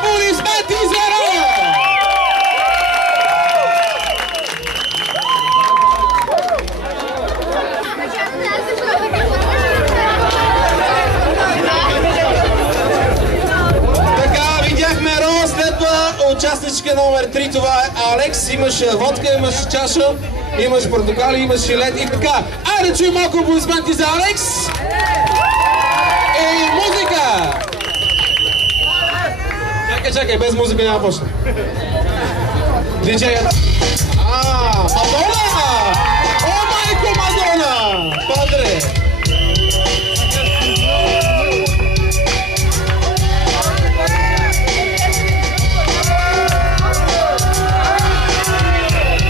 Аплодисменти за Роя! Така, видяхме Роя, следва участничка номер 3, това е Алекс. Имаш водка, имаш чаша, имаш портокали, имаш жилет и така. Айде чуем малко аплодисменти за Алекс! И музика! Чакай, без музика няма почне. Диджеят. Мадона! О, майко Мадона! Падре!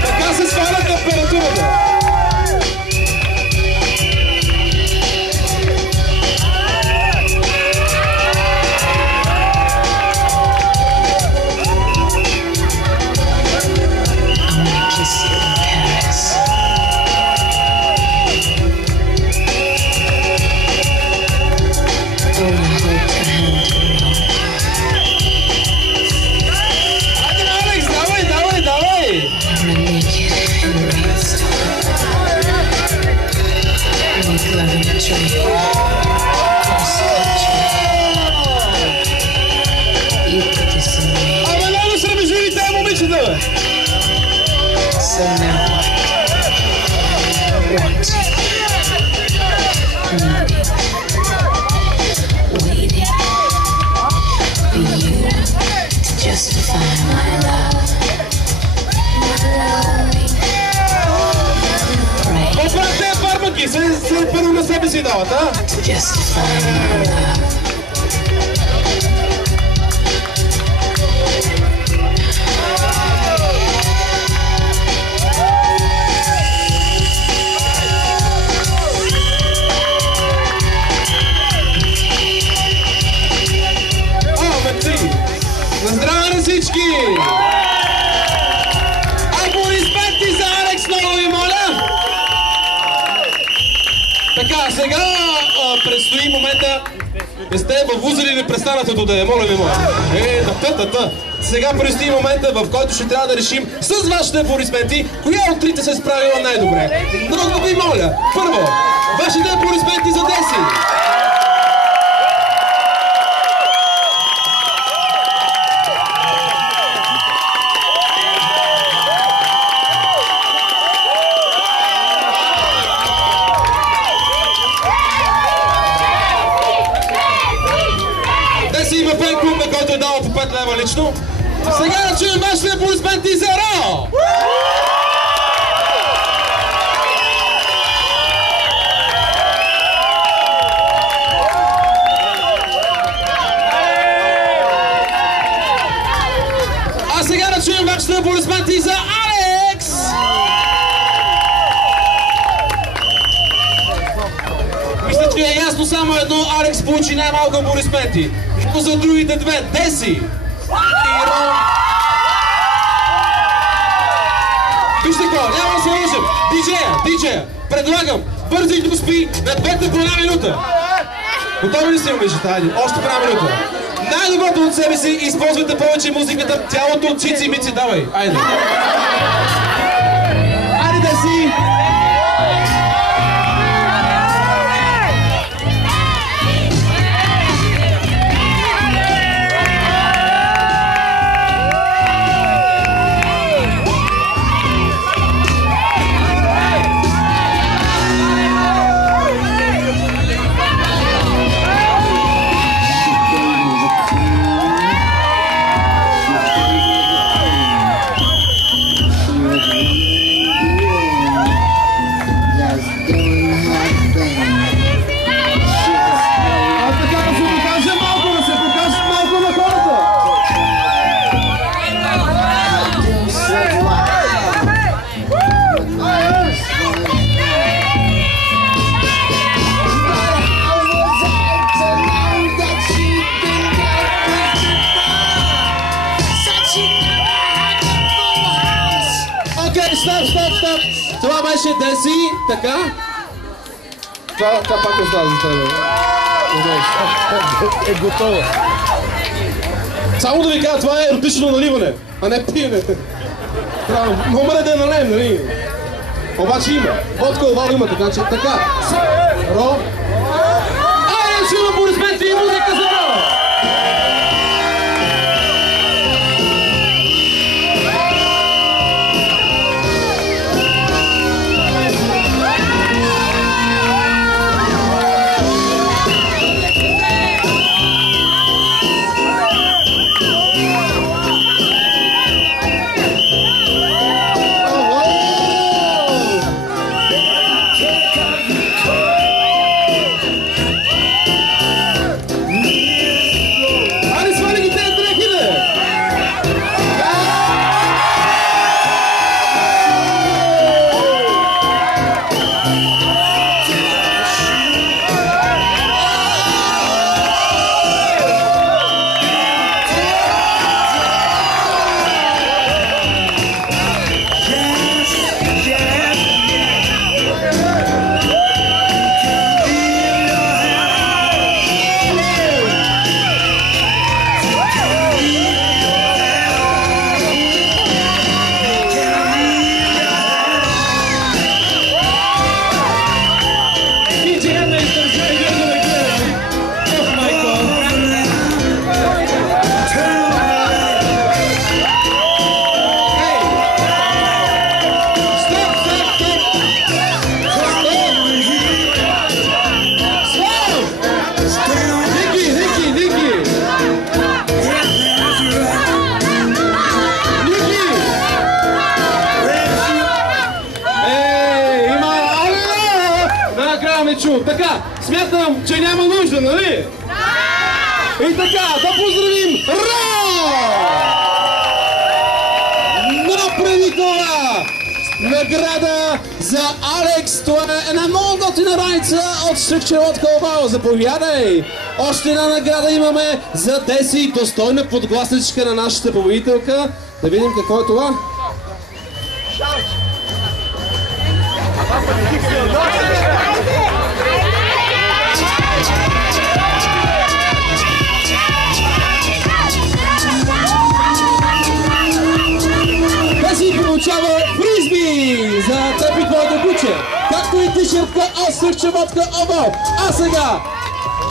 Така се сваля температурата. Се първо на себе си дават, а? На здраве на всички! Аплодисменти за Алекс, много ви моля! Така, сега предстои момента. Не сте във вуза ли не престанете до да моля ви, моля. Сега предстои момента, в който ще трябва да решим с вашите аплодисменти, коя от трите се е справила най-добре. Много ви моля, първо, вашите аплодисменти за Деси. Има фен клуб, на който е дал по 5 лева лично. Сега да чуем вашите аплодисменти за Ро! А сега да чуем вашите аплодисменти за Алекс! Мисля, че е ясно само едно. Алекс получи най-малко аплодисменти. Но за другите две, Деси и Ром. Вижте какво, няма да се лъжим. Диджея, предлагам бързо и спи на двете по една минута. Готови ли сте, момичета? Хайде, още по една минута. Най-доброто от себе си, използвайте повече музиката, тялото от Цици и Мици, давай, айде. Айде, Деси! Стоп! Това беше Деси, така? Това пак остава за тебе. Е готово. Само да ви кажа, това е еротично наливане, а не пиене. Номер да налем, нали? Обаче има. Водка овал има, така че така. Ро. Айде, ще има аплодисменти и музика за Ро! Така, смятам, че няма нужда, нали? Да! И така, да поздравим Ро! Но преди това, награда за Алекс. Това е една много готина раница от Стръкчеводка овал. Заповядай! Още една награда имаме за Деси, достойна подгласничка на нашата победителка. Да видим какво е това. Деси получава фризби за теб и твоето куче, както и тишъртка от Стръкчеводка овал. А сега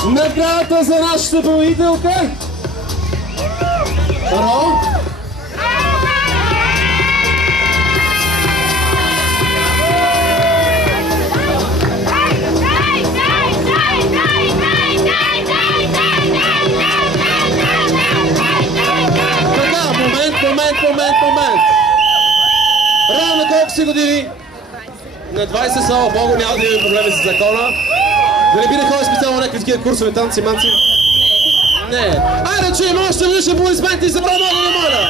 наградата за нашата победителка Ро. Момент! Ро, на колко си години? На 20, слава Богу, няма да имаме проблеми с закона. Да не би да ходя специално някакви такива курсове, танци, манци? Не. Айде, че има още веднъж аплодисменти за Ро, много да моля!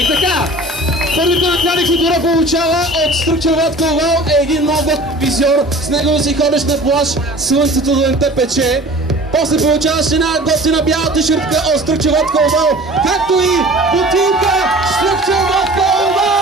И така, първите награди, които Ро получава от Стръкчеводка овал е един нов визиор. С него си ходиш на плаж, слънцето да не те пече. После получаваш една готина бяла тишъртка от Стръкчеводка овал, както и бутилка Стръкчеводка овал!